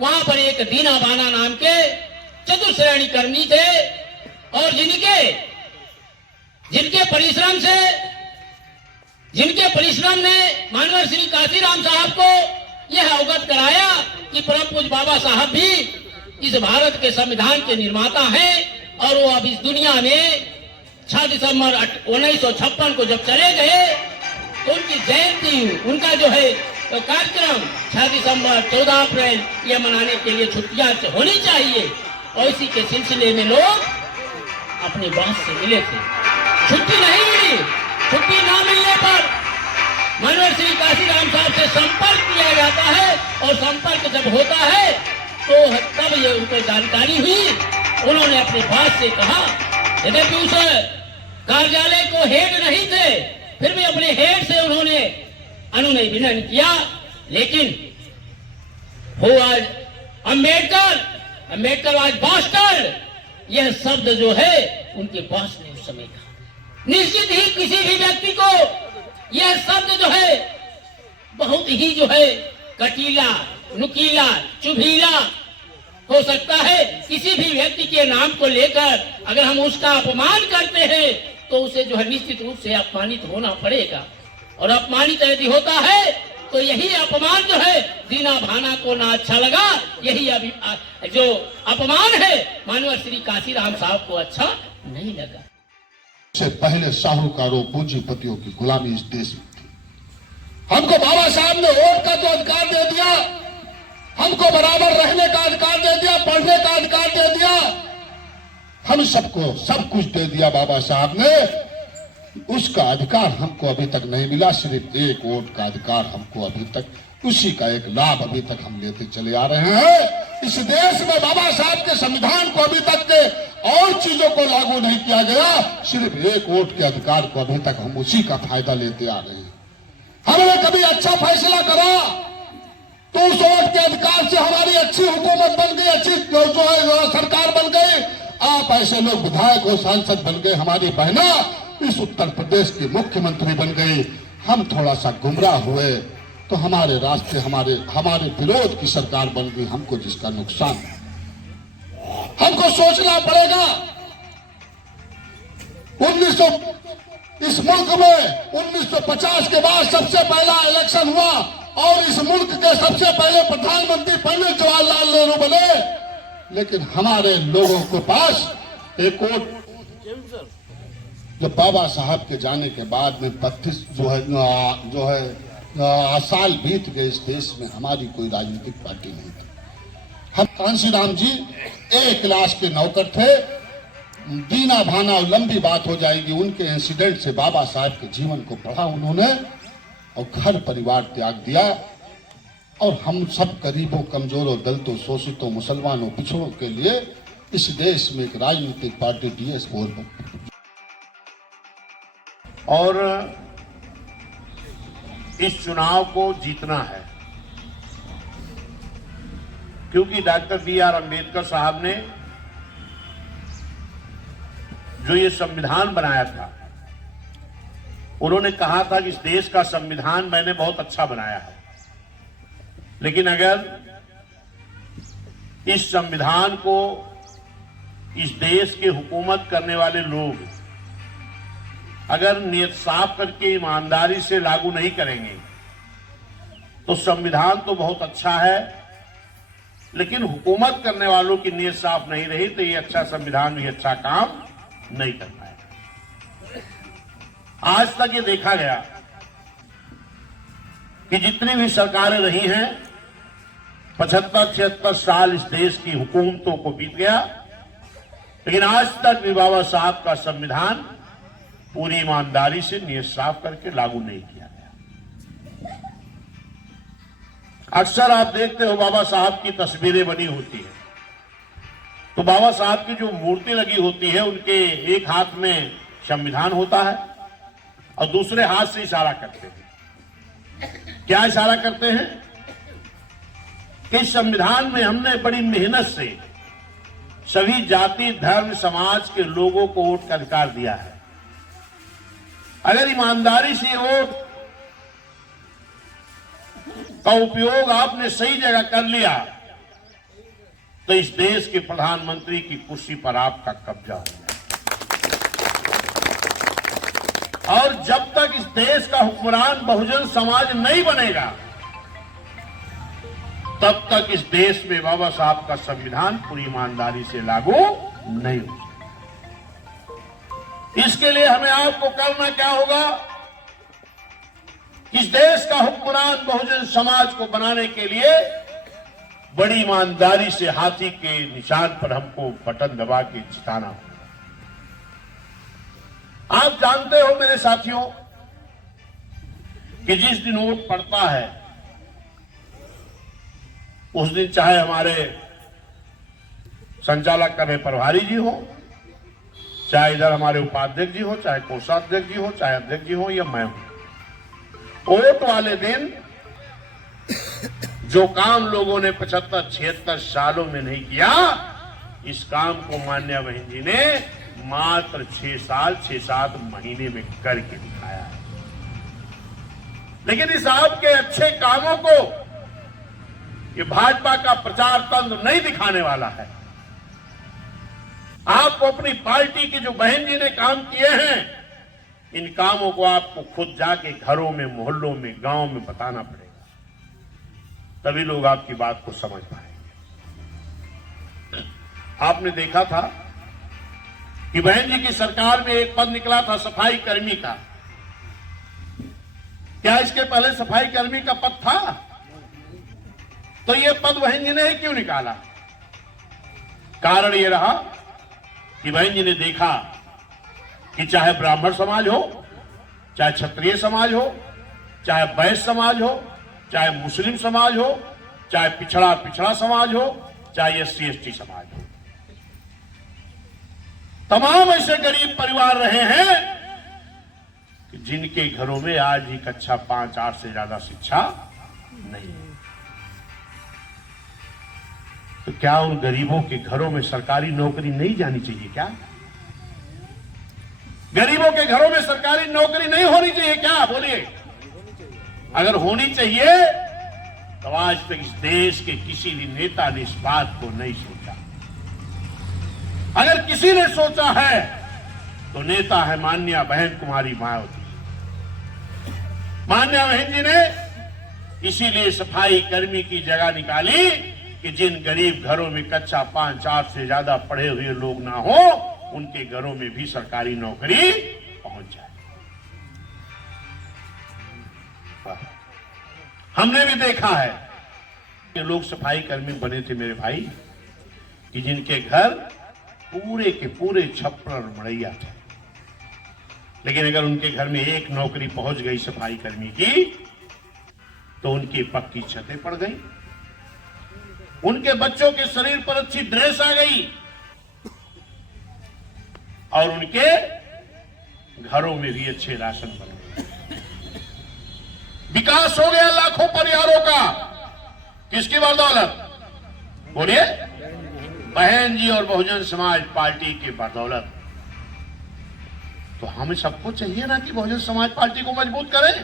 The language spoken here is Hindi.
वहां पर एक दीना बाना नाम के चतुश्रेणी कर्मी थे और जिनके परिश्रम ने मानवर श्री काशीराम साहब को यह अवगत कराया कि परम पूज्य बाबा साहब भी इस भारत के संविधान के निर्माता हैं और वो अब इस दुनिया में 6 दिसंबर 1956 को जब चले गए तो उनकी जयंती, उनका जो है तो कार्यक्रम 6 दिसंबर 14 अप्रैल यह मनाने के लिए छुट्टियां होनी चाहिए और इसी के सिलसिले में लोग अपने बॉस से मिले थे। छुट्टी नहीं मिली। छुट्टी ना मिलने पर मानवर श्री काशीराम साहब से संपर्क किया जाता है और संपर्क जब होता है तो तब ये उनको जानकारी हुई। उन्होंने अपने बॉस से कहा, यद्यपि उस कार्यालय को हेड नहीं थे फिर भी अपने हेड से उन्होंने अनुनय विनय किया, लेकिन वो आज अम्बेडकर आज बास्टर्ड, यह शब्द जो है उनके बॉस ने उस समय कहा। निश्चित ही किसी भी व्यक्ति को यह शब्द जो है बहुत ही जो है कटीला, नुकीला, चुभीला हो सकता है। किसी भी व्यक्ति के नाम को लेकर अगर हम उसका अपमान करते हैं तो उसे जो है निश्चित रूप से अपमानित होना पड़ेगा और अपमानित यदि होता है तो यही अपमान जो है दीना भाना को ना अच्छा लगा, यही जो अपमान है मानवर श्री काशीराम साहब को अच्छा नहीं लगा। से पहले साहूकारों पूंजीपतियों की गुलामी इस देश में थी। हमको बाबा साहब ने वोट का तो अधिकार दे दिया, हमको बराबर रहने का अधिकार दे दिया, पढ़ने का अधिकार दे दिया, हम सबको सब कुछ दे दिया बाबा साहब ने। उसका अधिकार हमको अभी तक नहीं मिला। सिर्फ एक वोट का अधिकार हमको अभी तक, उसी का एक लाभ अभी तक हम लेते चले आ रहे हैं। इस देश में बाबा साहब के संविधान को अभी तक के और चीजों को लागू नहीं किया गया। सिर्फ एक वोट के अधिकार को अभी तक हम उसी का फायदा लेते आ रहे हैं। हमने कभी अच्छा फैसला करा तो उस वोट के अधिकार से हमारी अच्छी हुकूमत बन गई, अच्छी जो है सरकार बन गई। आप ऐसे लोग विधायक हो, सांसद बन गए, हमारी बहना इस उत्तर प्रदेश की मुख्यमंत्री बन गई। हम थोड़ा सा गुमराह हुए तो हमारे रास्ते हमारे विरोध की सरकार बन गई, हमको जिसका नुकसान है। हमको सोचना पड़ेगा। इस मुल्क में 1950 के बाद सबसे पहला इलेक्शन हुआ और इस मुल्क के सबसे पहले प्रधानमंत्री पंडित जवाहरलाल नेहरू बने, लेकिन हमारे लोगों के पास एक वोट, जब बाबा साहब के जाने के बाद में 32 जो है साल बीत गए, इस देश में हमारी कोई राजनीतिक पार्टी नहीं थी। हम कांशीराम जी एक क्लास के नौकर थे। दीना भाना लंबी बात हो जाएगी। उनके इंसिडेंट से बाबा साहब के जीवन को पढ़ा उन्होंने और घर परिवार त्याग दिया और हम सब गरीबों, कमजोरों, दलितों, शोषितों, मुसलमानों, पिछड़ों के लिए इस देश में एक राजनीतिक पार्टी DS बोल और इस चुनाव को जीतना है, क्योंकि डॉक्टर B.R. अम्बेडकर साहब ने जो ये संविधान बनाया था, उन्होंने कहा था कि इस देश का संविधान मैंने बहुत अच्छा बनाया है, लेकिन अगर इस संविधान को इस देश के हुकूमत करने वाले लोग अगर नियत साफ करके ईमानदारी से लागू नहीं करेंगे तो संविधान तो बहुत अच्छा है, लेकिन हुकूमत करने वालों की नियत साफ नहीं रही तो ये अच्छा संविधान भी अच्छा काम नहीं कर पाएगा। आज तक ये देखा गया कि जितनी भी सरकारें रही हैं, 75-76 साल इस देश की हुकूमतों को बीत गया, लेकिन आज तक भी बाबा साहब का संविधान पूरी ईमानदारी से नियत साफ करके लागू नहीं किया गया। अक्सर आप देखते हो बाबा साहब की तस्वीरें बनी होती है तो बाबा साहब की जो मूर्ति लगी होती है, उनके एक हाथ में संविधान होता है और दूसरे हाथ से इशारा करते हैं। क्या इशारा करते हैं कि इस संविधान में हमने बड़ी मेहनत से सभी जाति, धर्म, समाज के लोगों को वोट का अधिकार दिया है। अगर ईमानदारी से वोट का उपयोग आपने सही जगह कर लिया तो इस देश के प्रधानमंत्री की कुर्सी पर आपका कब्जा हो जाए। और जब तक इस देश का हुक्मरान बहुजन समाज नहीं बनेगा, तब तक इस देश में बाबा साहब का संविधान पूरी ईमानदारी से लागू नहीं हो सकता। इसके लिए हमें आपको करना क्या होगा? इस देश का हुक्मरान बहुजन समाज को बनाने के लिए बड़ी ईमानदारी से हाथी के निशान पर हमको बटन दबा के जिताना होगा। आप जानते हो मेरे साथियों कि जिस दिन वोट पड़ता है उस दिन चाहे हमारे संचालक करने प्रभारी जी हो, चाहे इधर हमारे उपाध्यक्ष जी हो, चाहे कोषाध्यक्ष जी हो, चाहे अध्यक्ष जी हो या मैं हूं, वोट वाले दिन जो काम लोगों ने 75-76 सालों में नहीं किया, इस काम को मान्या बहन जी ने मात्र 6-7 महीने में करके दिखाया है। लेकिन इस आपके अच्छे कामों को ये भाजपा का प्रचार तंत्र नहीं दिखाने वाला है। आपको अपनी पार्टी की जो बहन जी ने काम किए हैं, इन कामों को आपको खुद जाके घरों में, मोहल्लों में, गांव में बताना पड़ेगा, तभी लोग आपकी बात को समझ पाएंगे। आपने देखा था कि बहन जी की सरकार में एक पद निकला था सफाई कर्मी का। क्या इसके पहले सफाई कर्मी का पद था? तो यह पद बहन जी ने क्यों निकाला? कारण यह रहा कि बहन जी ने देखा कि चाहे ब्राह्मण समाज हो, चाहे क्षत्रिय समाज हो, चाहे वैश्य समाज हो, चाहे मुस्लिम समाज हो, चाहे पिछड़ा समाज हो, चाहे SC/ST समाज हो, तमाम ऐसे गरीब परिवार रहे हैं कि जिनके घरों में आज ही कक्षा 5-8 से ज्यादा शिक्षा नहीं है। तो क्या उन गरीबों के घरों में सरकारी नौकरी नहीं जानी चाहिए क्या? गरीबों के घरों में सरकारी नौकरी नहीं होनी चाहिए क्या? बोलिए। अगर होनी चाहिए तो आज तक इस देश के किसी भी नेता ने इस बात को नहीं सोचा। अगर किसी ने सोचा है तो नेता है माननीय बहन कुमारी मायावती। माननीय बहन जी ने इसीलिए सफाई कर्मी की जगह निकाली कि जिन गरीब घरों में कक्षा 5-8 से ज्यादा पढ़े हुए लोग ना हो, उनके घरों में भी सरकारी नौकरी पहुंच जाए। हमने भी देखा है कि लोग सफाई कर्मी बने थे मेरे भाई, कि जिनके घर पूरे के पूरे छप्पर और मड़ैया थे, लेकिन अगर उनके घर में एक नौकरी पहुंच गई सफाई कर्मी की तो उनकी पक्की छतें पड़ गई, उनके बच्चों के शरीर पर अच्छी ड्रेस आ गई और उनके घरों में भी अच्छे राशन बन गए। विकास हो गया लाखों परिवारों का। किसकी बदौलत? बोलिए। बहन जी और बहुजन समाज पार्टी की बदौलत। तो हमें सबको चाहिए ना कि बहुजन समाज पार्टी को मजबूत करें।